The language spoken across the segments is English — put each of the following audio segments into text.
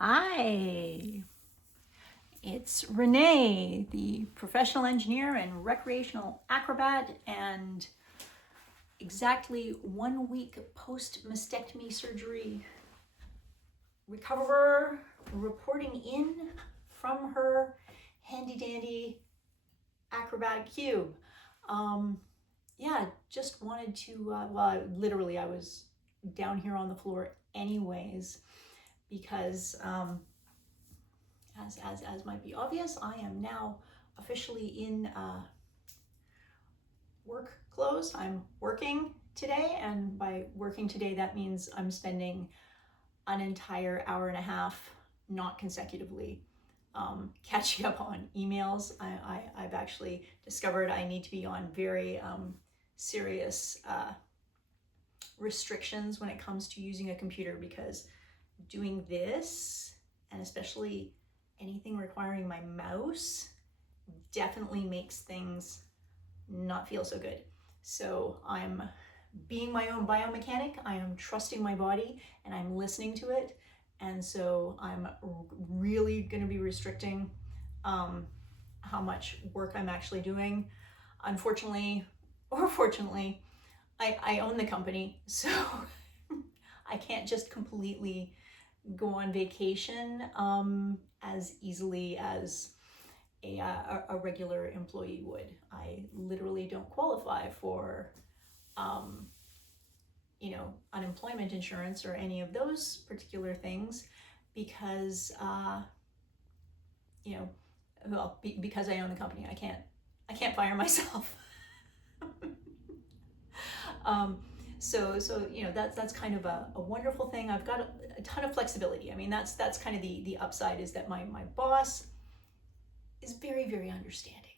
Hi, it's Renee, the professional engineer and recreational acrobat, and exactly 1 week post mastectomy surgery recoverer, reporting in from her handy dandy acrobatic cube. Yeah, just wanted to, literally, I was down here on the floor anyways, because as might be obvious, I am now officially in work clothes. I'm working today, and by working today, that means I'm spending an entire hour and a half, not consecutively, catching up on emails. I've actually discovered I need to be on very serious restrictions when it comes to using a computer, because doing this, and especially anything requiring my mouse, definitely makes things not feel so good. So I'm being my own biomechanic. I am trusting my body and I'm listening to it. And so I'm really going to be restricting how much work I'm actually doing. Unfortunately, or fortunately, I own the company, so I can't just completely go on vacation as easily as a regular employee would. I literally don't qualify for unemployment insurance or any of those particular things because because I own the company. I can't fire myself. So that's kind of a wonderful thing. I've got a ton of flexibility. I mean, that's kind of the upside, is that my boss is very, very understanding.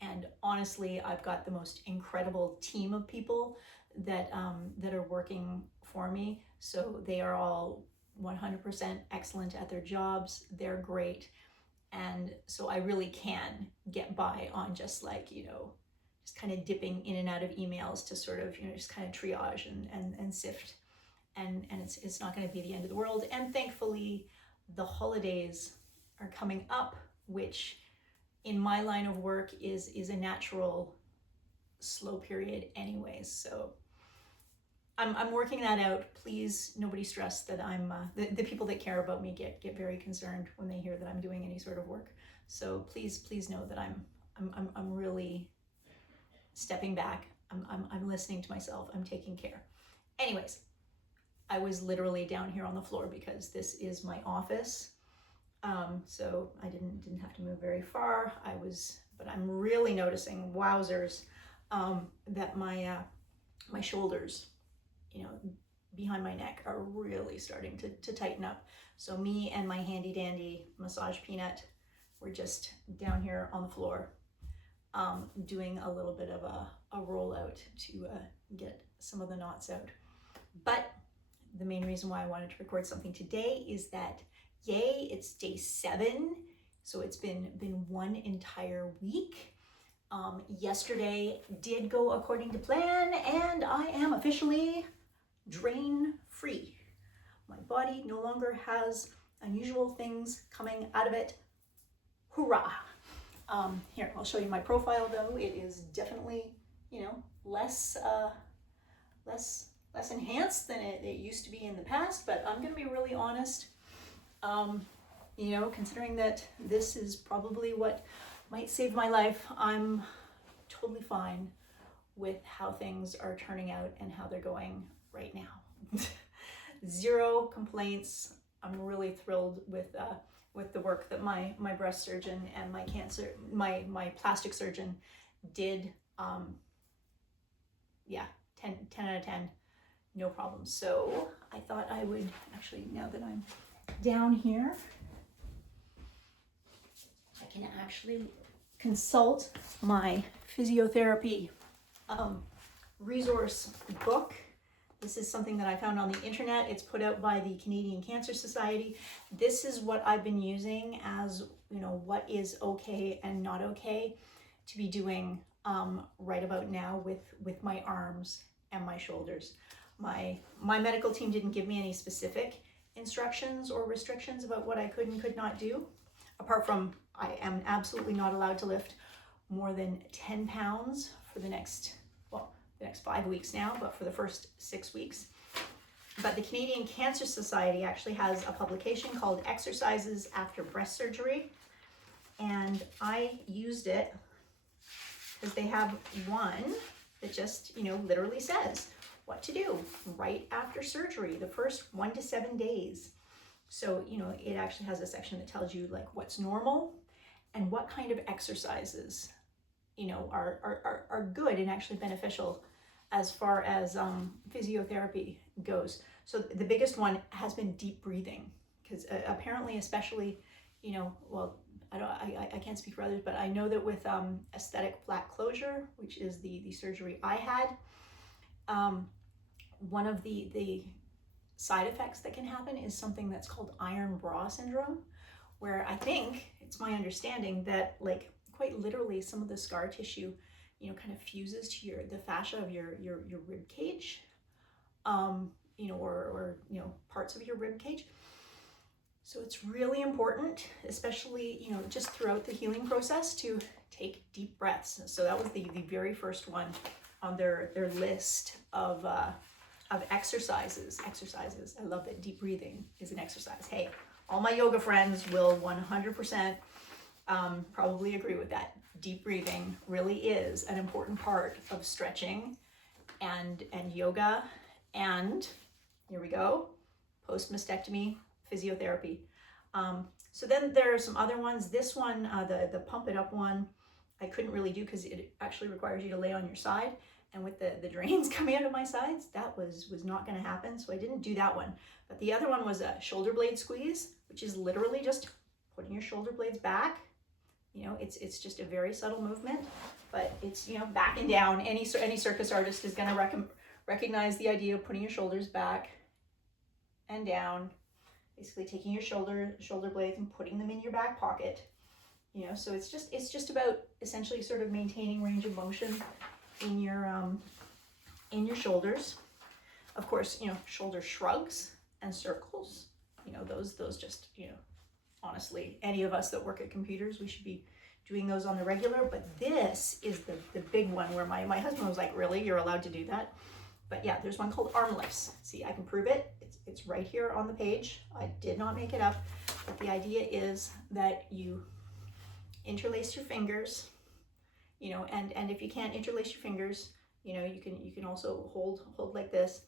And honestly, I've got the most incredible team of people that are working for me. So they are all 100% excellent at their jobs. They're great. And so I really can get by on just just kind of dipping in and out of emails to sort of, just kind of triage and sift. And it's not going to be the end of the world. And thankfully, the holidays are coming up, which in my line of work is a natural slow period anyways. So I'm working that out. Please, nobody stress that I'm the people that care about me get very concerned when they hear that I'm doing any sort of work. So please know that I'm really stepping back. I'm listening to myself. I'm taking care. Anyways, I was literally down here on the floor because this is my office. So I didn't have to move very far. But I'm really noticing, wowzers, that my shoulders, behind my neck, are really starting to tighten up. So me and my handy dandy massage peanut, we're just down here on the floor, doing a little bit of a rollout to get some of the knots out. But the main reason why I wanted to record something today is that, yay, it's day 7. So it's been one entire week. Yesterday did go according to plan, and I am officially drain free. My body no longer has unusual things coming out of it. Hoorah! Here, I'll show you my profile, though. It is definitely, less enhanced than it used to be in the past, but I'm going to be really honest. Considering that this is probably what might save my life, I'm totally fine with how things are turning out and how they're going right now. Zero complaints. I'm really thrilled with the work that my breast surgeon and my plastic surgeon did. 10 out of 10, no problem. So I thought I would actually, now that I'm down here, I can actually consult my physiotherapy resource book. This is something that I found on the internet. It's put out by the Canadian Cancer Society. This is what I've been using as, what is okay and not okay to be doing right about now with my arms and my shoulders. My medical team didn't give me any specific instructions or restrictions about what I could and could not do, apart from I am absolutely not allowed to lift more than 10 pounds for the next 5 weeks now, but for the first 6 weeks. But the Canadian Cancer Society actually has a publication called Exercises After Breast Surgery, and I used it because they have one that just, literally says what to do right after surgery, the first 1 to 7 days. So, it actually has a section that tells you like what's normal and what kind of exercises, are good and actually beneficial as far as physiotherapy goes. So the biggest one has been deep breathing, because apparently, especially, I can't speak for others, but I know that with aesthetic flat closure, which is the surgery I had, one of the side effects that can happen is something that's called iron bra syndrome, where I think it's my understanding that like quite literally some of the scar tissue, kind of fuses to the fascia of your rib cage, or parts of your rib cage. So it's really important, especially, just throughout the healing process, to take deep breaths. So that was the very first one on their list of exercises. I love that deep breathing is an exercise. Hey, all my yoga friends will 100% probably agree with that. Deep breathing really is an important part of stretching and yoga, and here we go, post mastectomy physiotherapy. So then there are some other ones. This one, the pump it up one, I couldn't really do because it actually requires you to lay on your side, and with the drains coming out of my sides, that was not going to happen, so I didn't do that one. But the other one was a shoulder blade squeeze, which is literally just putting your shoulder blades back. It's just a very subtle movement, but it's, back and down. Any circus artist is going to recognize the idea of putting your shoulders back and down, basically taking your shoulder blades and putting them in your back pocket. So it's just about essentially sort of maintaining range of motion in your shoulders. Of course, shoulder shrugs and circles, those just, honestly, any of us that work at computers, we should be doing those on the regular. But this is the big one where my husband was like, really, you're allowed to do that? But yeah, there's one called arm lifts. See, I can prove it. It's right here on the page. I did not make it up. But the idea is that you interlace your fingers, and if you can't interlace your fingers, you can also hold like this.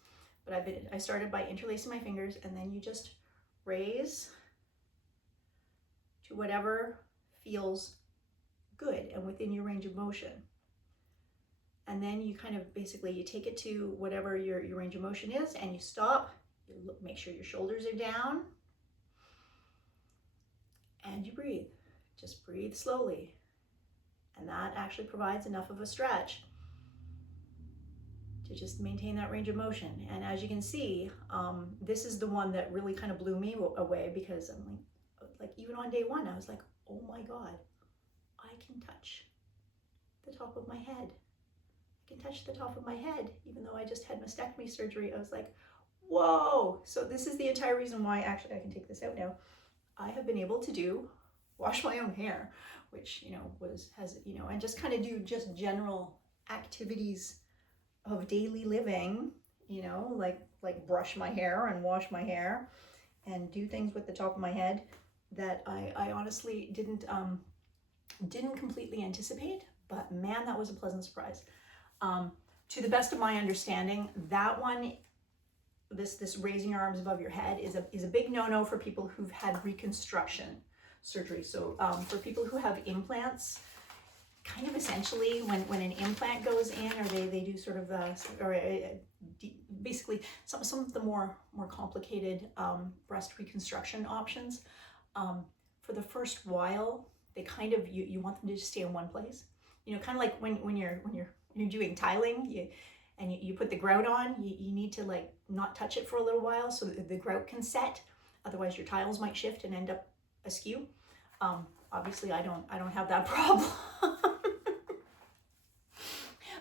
But I started by interlacing my fingers, and then you just raise to whatever feels good and within your range of motion. And then you kind of basically, you take it to whatever your range of motion is, and you stop, make sure your shoulders are down, and you breathe. Just breathe slowly. And that actually provides enough of a stretch to just maintain that range of motion. And as you can see, this is the one that really kind of blew me away, because I'm like even on day one, I was like, oh my God, I can touch the top of my head. I can touch the top of my head, even though I just had mastectomy surgery. I was like, whoa. So this is the entire reason why, actually, I can take this out now. I have been able to wash my own hair, which, and just kind of do just general activities of daily living, like brush my hair and wash my hair and do things with the top of my head that I honestly didn't completely anticipate, but man, that was a pleasant surprise. To the best of my understanding, that one, this raising your arms above your head is a big no-no for people who've had reconstruction surgery. So for people who have implants, kind of essentially when an implant goes in, or they do sort of basically some of the more complicated breast reconstruction options, for the first while, they kind of, you want them to just stay in one place. Kind of like when you're doing tiling, you put the grout on, you need to like not touch it for a little while so that the grout can set. Otherwise your tiles might shift and end up askew. Obviously I don't have that problem.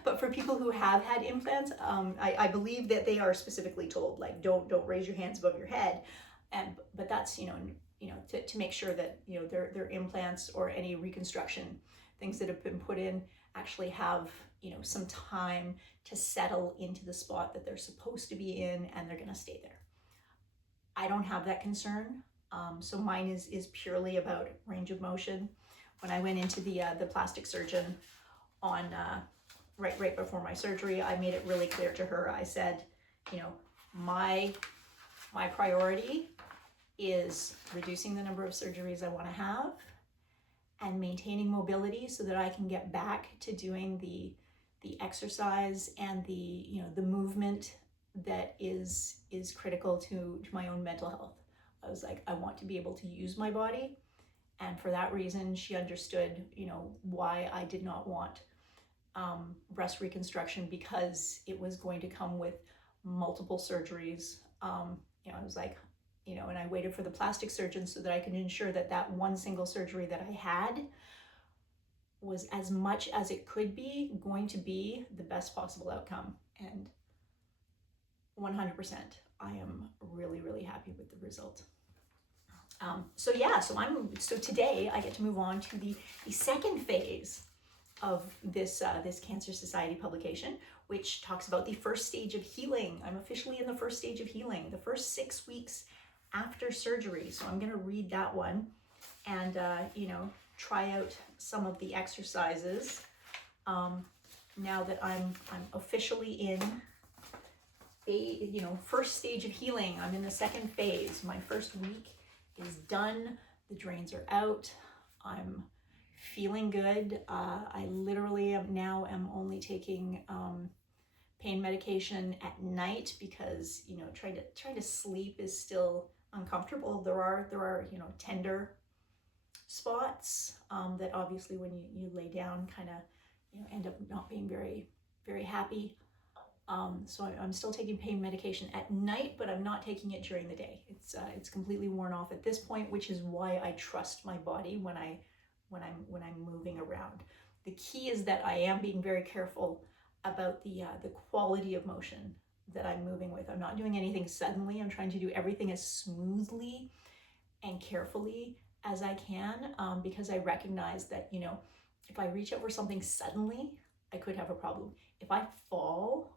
But for people who have had implants, I believe that they are specifically told, like, don't raise your hands above your head. But that's, to make sure that, their implants or any reconstruction things that have been put in actually have, some time to settle into the spot that they're supposed to be in, and they're going to stay there. I don't have that concern. So mine is purely about range of motion. When I went into the plastic surgeon on right before my surgery, I made it really clear to her. I said, my priority is reducing the number of surgeries I want to have and maintaining mobility so that I can get back to doing the exercise and the movement that is critical to my own mental health. I was like, I want to be able to use my body, and for that reason she understood why I did not want breast reconstruction, because it was going to come with multiple surgeries. I was like, and I waited for the plastic surgeon so that I could ensure that that one single surgery that I had was, as much as it could be, going to be the best possible outcome. And 100%, I am really, really happy with the result. So today I get to move on to the second phase of this Cancer Society publication, which talks about the first stage of healing. I'm officially in the first stage of healing, the first 6 weeks after surgery. So I'm going to read that one and try out some of the exercises now that I'm officially in first stage of healing. I'm in the second phase. My first week is done. The drains are out. I'm feeling good. I literally am only taking pain medication at night because trying to sleep is still uncomfortable. There are tender spots that obviously when you lay down kind of end up not being very, very happy. So I'm still taking pain medication at night, but I'm not taking it during the day. It's completely worn off at this point, which is why I trust my body when I'm moving around. The key is that I am being very careful about the quality of motion that I'm moving with. I'm not doing anything suddenly. I'm trying to do everything as smoothly and carefully as I can, because I recognize that if I reach out for something suddenly, I could have a problem. If I fall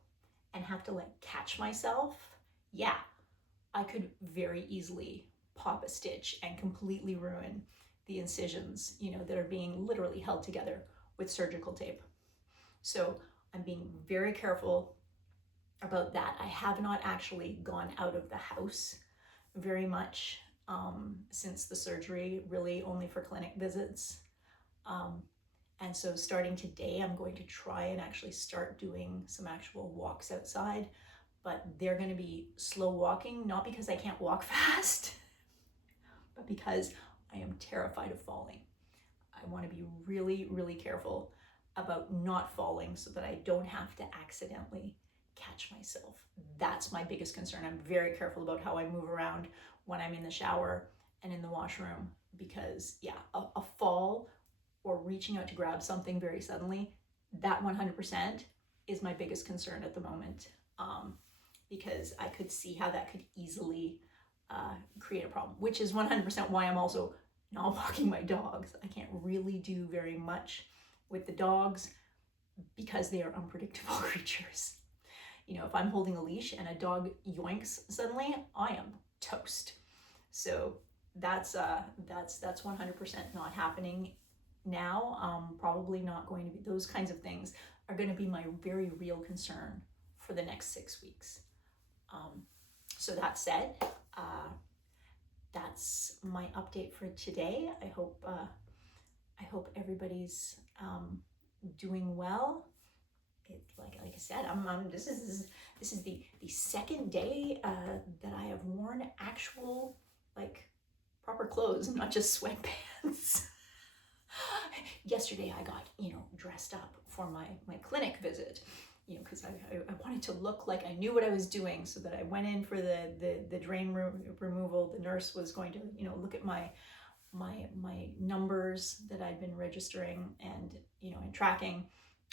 and have to catch myself, I could very easily pop a stitch and completely ruin the incisions, that are being literally held together with surgical tape. So I'm being very careful about that. I have not actually gone out of the house very much since the surgery, really only for clinic visits. And so starting today, I'm going to try and actually start doing some actual walks outside, but they're going to be slow walking, not because I can't walk fast, but because I am terrified of falling. I want to be really, really careful about not falling so that I don't have to accidentally catch myself. That's my biggest concern. I'm very careful about how I move around when I'm in the shower and in the washroom, because a fall or reaching out to grab something very suddenly, that 100% is my biggest concern at the moment, because I could see how that could easily create a problem, which is 100% why I'm also not walking my dogs. I can't really do very much with the dogs because they are unpredictable creatures. If I'm holding a leash and a dog yoinks suddenly, I am toast. So that's 100% not happening now. Probably not going to be. Those kinds of things are going to be my very real concern for the next 6 weeks. So that said, that's my update for today. I hope everybody's doing well. Like I said, this is the second day that I have worn actual proper clothes, not just sweatpants. Yesterday I got dressed up for my clinic visit, because I wanted to look like I knew what I was doing, so that I went in for the drain removal. The nurse was going to look at my numbers that I'd been registering and and tracking,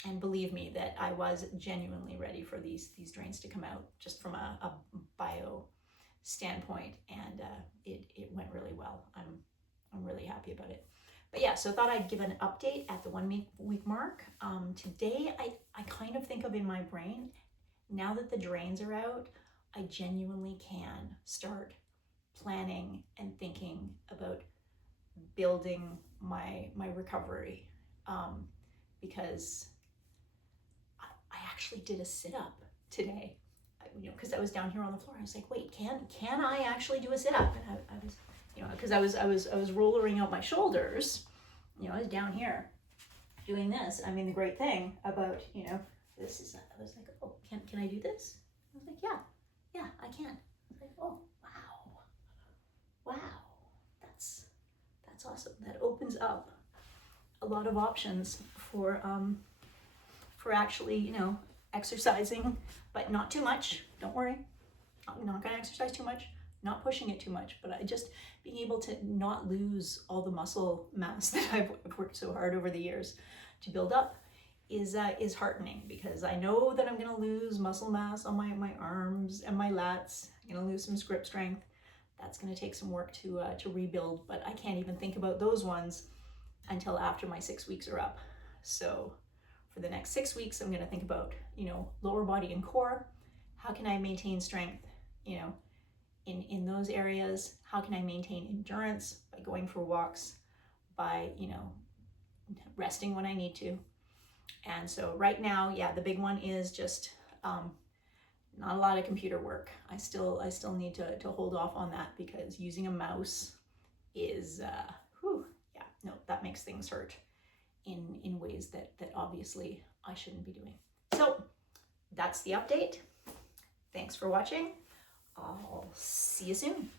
and believe me that I was genuinely ready for these drains to come out, just from a bio standpoint, and it went really well. I'm really happy about it. But yeah, so I thought I'd give an update at the 1 week mark. Today, I kind of think of in my brain, now that the drains are out, I genuinely can start planning and thinking about building my recovery, because I actually did a sit-up today, because I was down here on the floor. I was like, wait, can I actually do a sit-up? And I was, because I was rolling out my shoulders. I was down here doing this. I mean, the great thing about this is, I was like, oh, can I do this? I was like, yeah, I can. I was like, oh, wow, that's awesome. That opens up a lot of options for actually exercising, but not too much. Don't worry, I'm not going to exercise too much, not pushing it too much, but I just being able to not lose all the muscle mass that I've worked so hard over the years to build up is heartening, because I know that I'm going to lose muscle mass on my arms and my lats. I'm going to lose some grip strength. That's going to take some work to rebuild, but I can't even think about those ones until after my 6 weeks are up. So for the next 6 weeks, I'm going to think about, lower body and core. How can I maintain strength, in those areas? How can I maintain endurance? By going for walks, by, resting when I need to. And so right now, yeah, the big one is just not a lot of computer work. I still need to hold off on that, because using a mouse is, that makes things hurt in ways that obviously I shouldn't be doing. So that's the update. Thanks for watching. I'll see you soon.